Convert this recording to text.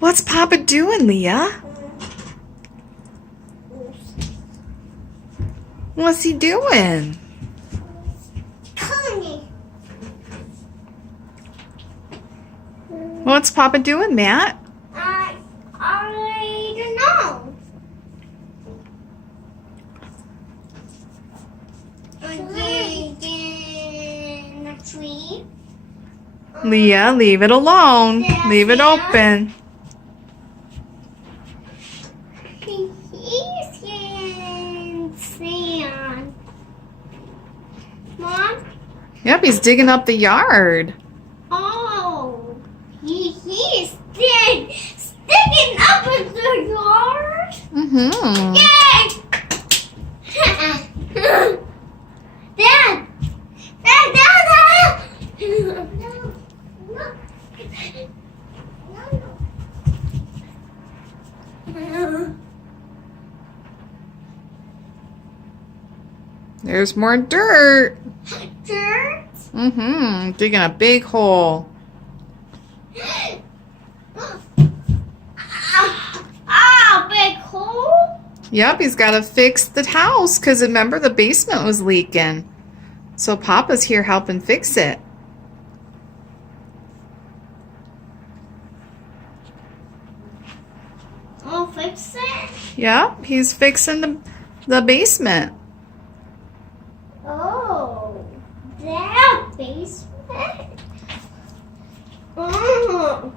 What's Papa doing, Leah? What's he doing? What's Papa doing, Matt? I don't know. Again, a tree. Leah, leave it alone. Leave it open. He's in sand. Mom? Yep, he's digging up the yard. Oh, he's sticking up in the yard. Mm-hmm. Yay! Dad! Dad! No. There's more dirt. Dirt? Mm-hmm. Digging a big hole. Big hole? Yep, he's got to fix the house because remember the basement was leaking. So Papa's here helping fix it. I'll fix it? Yep, he's fixing the basement. Oh, that basement? Oh.